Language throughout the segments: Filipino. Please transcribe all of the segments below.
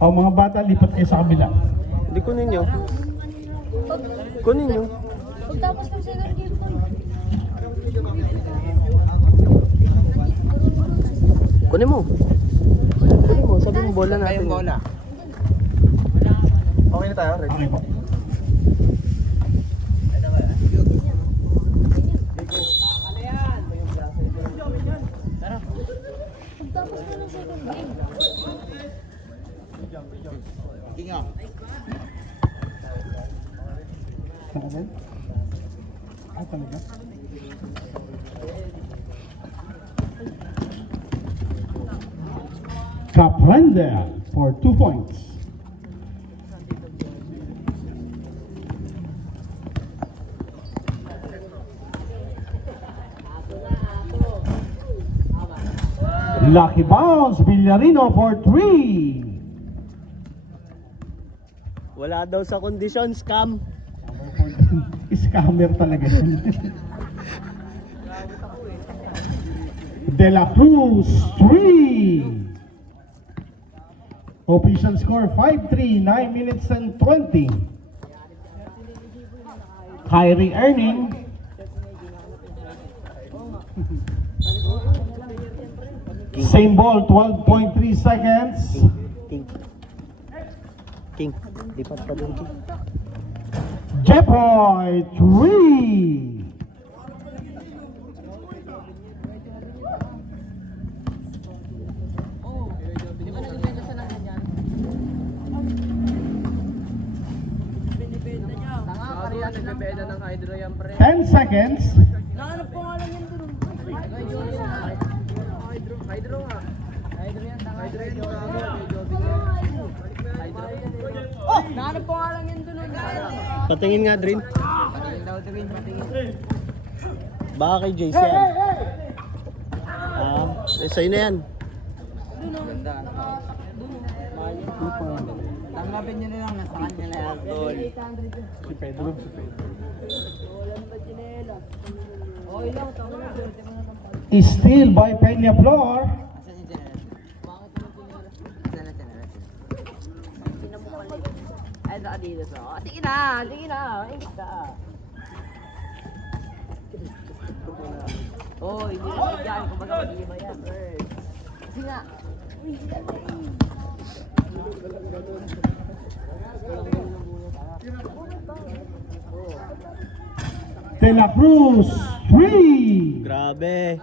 O mga bata, lipat kayo sa kabila. Hindi kunin nyo. Kunin nyo. Pagtapos ng second game ko. Kunin mo. Kunin mo. Sabi mo bola natin. bola. Okay na tayo. Ready? Okay po. Pagtapos ko ng second game. Kinga. Talaga? Ah, talaga? Caprenda for 2 points. Lucky bounce, Villarino for 3. Wala daw sa kondisyon, scam. Scammer talaga yun. De La Cruz, 3. Official score 5-3, 9 minutes and 20. Kyrie Earning. Same ball, 12.3 seconds. King. King. Lipat pa doon, King. Jepoy, 3. Nagbebeda ng hydro yan, pre. 10 seconds. Nahanap ko nga lang yan dun. Hydro nga. Hydro yan, hydro yan. Oh! Nahanap ko nga lang yan dun. Patingin nga, Drin. Patingin daw, Drin, patingin. Baka kay Jason. Sa'yo na yan. Ganda. Tanggapin nyo na lang, nasa kanya na yan, tol. Si Pedro, si Pedro. Okay lang, tama na. Steal by Peña Flor. Asan yung general? Asan na general? Ay, saka dito sa. Sige na, sige na. Ingit ka. Oh, hindi na ko dyan. Kumbaga mag-iba yan, first. Sige nga. Uy, De La Cruz, 3. Grabe.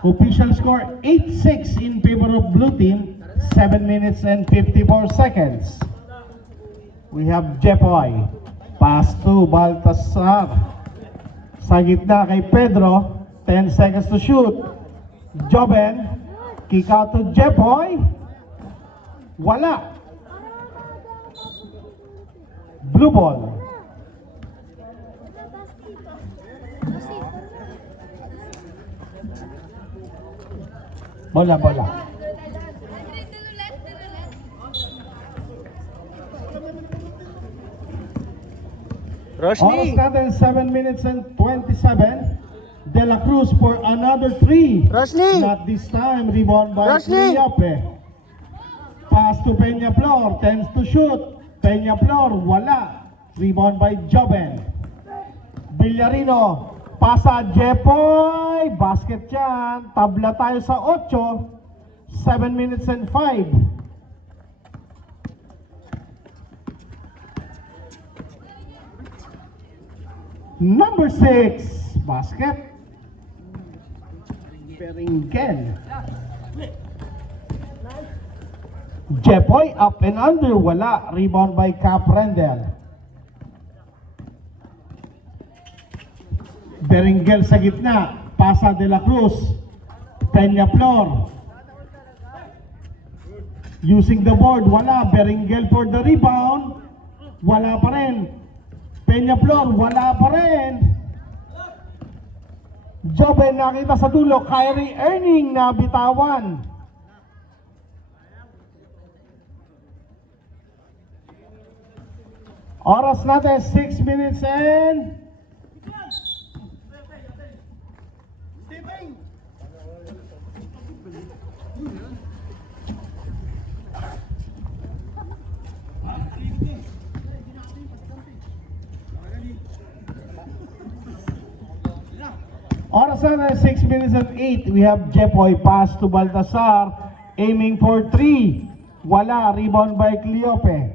Official score 8-6 in favor of blue team. 7 minutes and 54 seconds. We have Jepoy. Pass to Baltasar. Sa gitna kay Pedro. 10 seconds to shoot. Joben. Kick out to Jepoy. Wala. Blue ball. Bola, bola. Oras Roshni. natin 7 minutes and 27. De La Cruz for another 3. Roshni. Not this time. Rebound by Roshni. Yope. Pass to Peña Flor. Tends to shoot. Peña Flor. Wala. Rebound by Joben. Villarino. Pasa Jepoy. Basket yan. Tabla tayo sa 8. 7 minutes and 5. Number 6. Basket. Peringel. Jepoy up and under. Wala. Rebound by Caprendel. Beringel sa gitna. Pasa de la Cruz. Peña Flor. Using the board. Wala. Beringel for the rebound. Wala pa rin. Peña Flor. Wala pa rin. Joben nakita sa dulo. Kyrie Earning na bitawan. Oras natin 6 minutes and Orasan na 6 minutes and 8. We have Jepoy pass to Baltasar. Aiming for 3. Wala. Rebound by Cleope.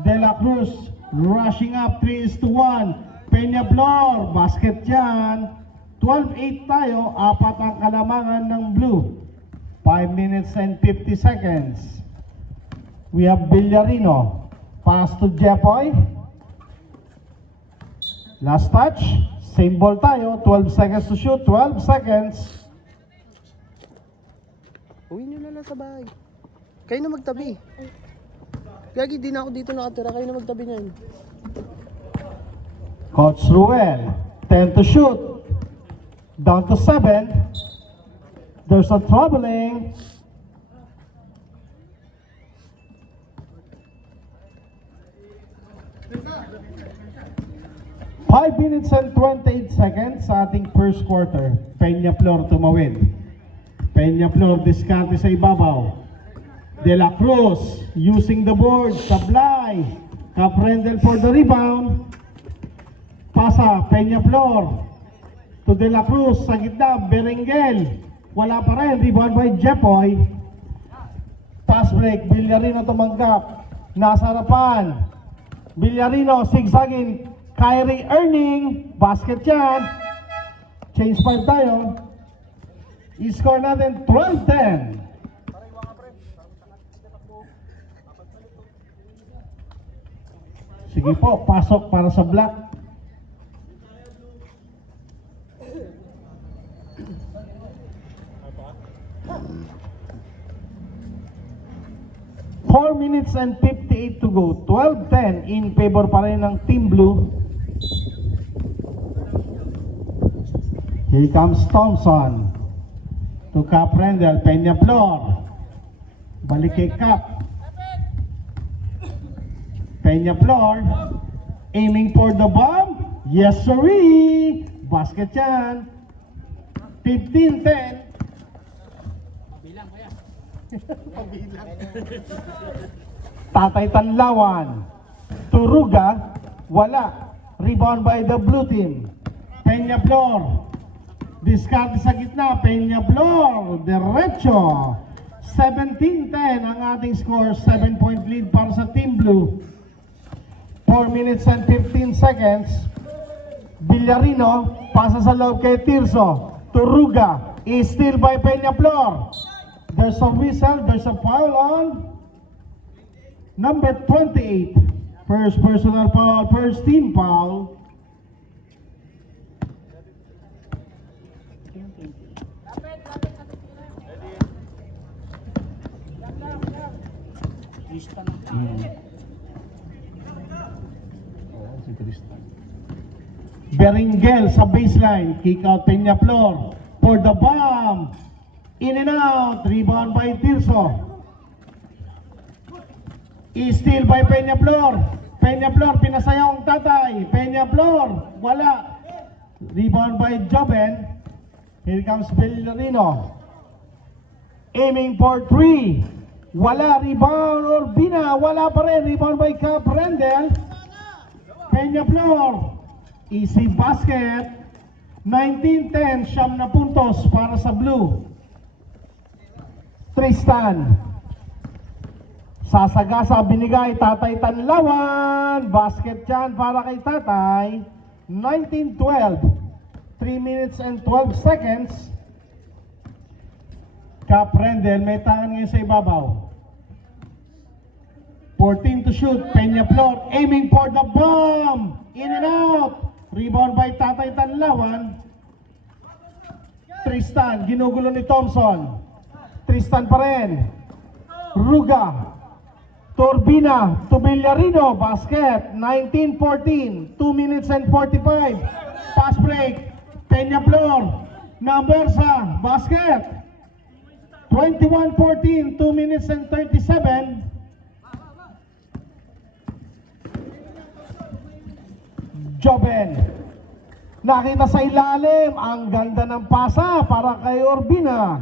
De La Cruz rushing up. 3-1. Peñablor. Basket dyan. 12-8 tayo. 4 ang kalamangan ng blue. 5 minutes and 50 seconds. We have Villarino. Pass to Jepoy. Last touch. Same ball tayo. 12 seconds to shoot. 12 seconds. Uwi nyo na lang sa bahay. Kayo na magtabi. Gagi, di na ako dito nakatira. Kayo na magtabi niyan. Coach Ruel. 10 to shoot. Down to 7. There's a troubling. Five minutes and 28 seconds sa ating first quarter. Peñablor tumawid. Peñablor diskarte sa ibabaw. De La Cruz using the board. Sablay. Caprendel for the rebound. Pasa. Peñablor to De La Cruz sa gitna. Berenguel. Wala pa rin. Rebound by Jepoy. Pass break. Villarino tumanggap. Nasa harapan. Villarino zigzagging. Kyrie earning. Basket yan. Change 5 tayo. I-score natin 12-10. Sige po, pasok para sa black. Four minutes and 58 to go. 12-10 in favor pa rin ng Team Blue. Here comes Thompson. To Cap Rendell. Peñablor. Balik kay Cap. Peñablor. Aiming for the bomb. Yes, sirree. Basket yan. 15-10. Tatay Tanlawan. Turuga. Wala. Rebound by the blue team. Peñablor. Diskarte sa gitna. Peñablor. Derecho. 17-10 ang ating score. 7-point lead para sa Team Blue. 4 minutes and 15 seconds. Villarino. Pasa sa loob kay Tirso. Turuga. Is still by Peñablor. There's a whistle. There's a foul on number 28. First personal foul. First team foul. Berenguel sa baseline. Kick out Peñablor for the bomb. In and out. Rebound by Tirso. I-steal by Peñablor. Peñablor pinasayaw ang tatay. Peñablor wala. Rebound by Joven. Here comes Villarino. Aiming for 3. Wala. Rebound Urbina. Wala pa rin. Rebound by Cap Rendell. Peñablor. Easy basket. 19-10. 9 na puntos para sa Blue. Tristan. Sasagasa binigay. Tatay Tanlawan. Basket yan para kay tatay. 19-12. 3 minutes and 12 seconds. Cap Rendell may tangan ngayon sa ibabaw. 14 to shoot. Peñablor aiming for the bomb. In and out. Rebound by Tatay Tanlawan. Tristan. Ginugulo ni Thompson. Tristan pa rin. Ruga. Turbina to Villarino. Basket. 19-14. 2 minutes and 45. Pass break. Peñablor. Nabersa. Basket. 21-14. 2 minutes and 37. Joven. Nakita sa ilalim, ang ganda ng pasa para kay Urbina.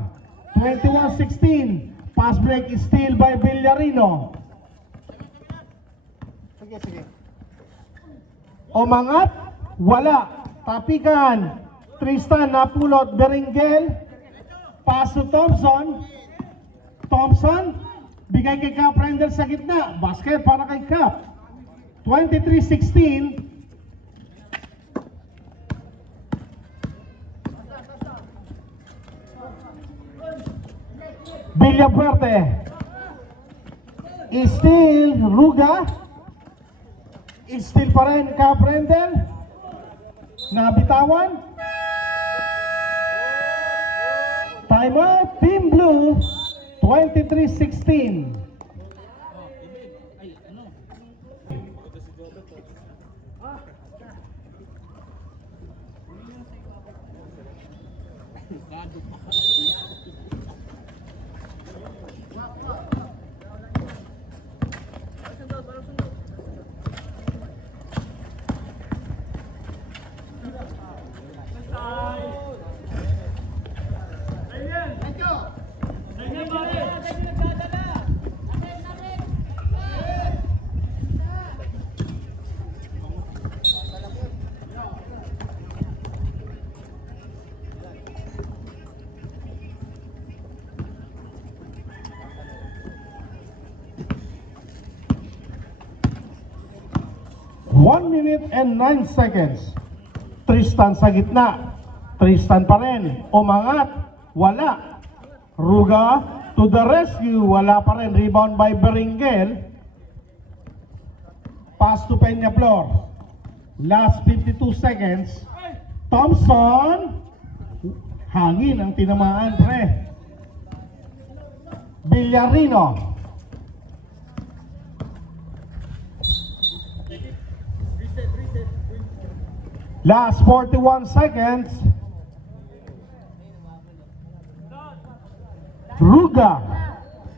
21-16. Pass break is steal by Villarino. Sige, sige. Umangat, wala. Tapikan. Tristan napulot, Beringel. Pass to Thompson. Thompson, bigay kay Cap Rendel sa gitna. Basket para kay Cap. 23-16. Villafuerte. Still Ruga. Still pa rin Cap Rendel. Nabitawan. Timeout, Team Blue. 23-16. One minute and 9 seconds. Tristan sa gitna. Tristan pa rin. Umangat. Wala. Ruga to the rescue. Wala pa rin. Rebound by Beringel. Pass to Peñaflor. Last 52 seconds. Thompson. Hangin ang tinamaan, pre. Villarino. Last 41 seconds. Ruga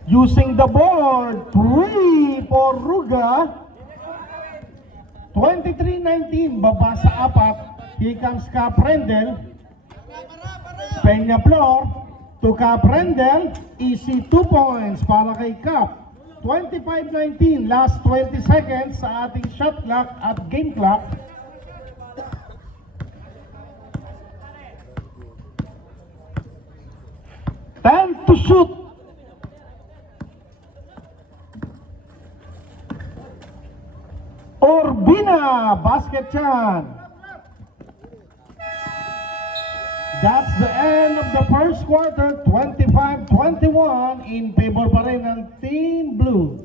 using the board. 3 for Ruga. 23-19. Baba sa apat. Here comes Cap Rendel. Peñaflor to Cap Rendel. Easy 2 points para kay Cap. 25-19. Last 20 seconds sa ating shot clock at game clock. Time to shoot. Urbina, basket yan. That's the end of the first quarter, 25-21 in favor pa rin ng Team Blue.